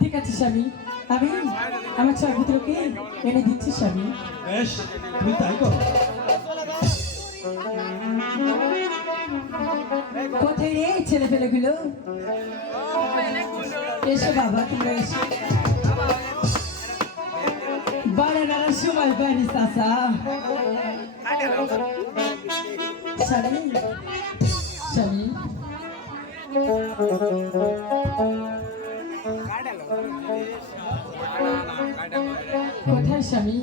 ঠিক আছে স্বামী, আমি আমার চাকরিকে এনে দিচ্ছি স্বামী। বেশ, তুমি তাই করো। কোথায় রে ছেলে পেলেগুলো? এসো বাবা, তোমরা এসো। বারে নানা সময় পাইনি চাচা। স্বামী, স্বামী, কোথায় স্বামী?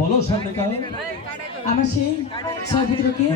বলো সামনে কাল আমার সেই ছয় পুত্রকে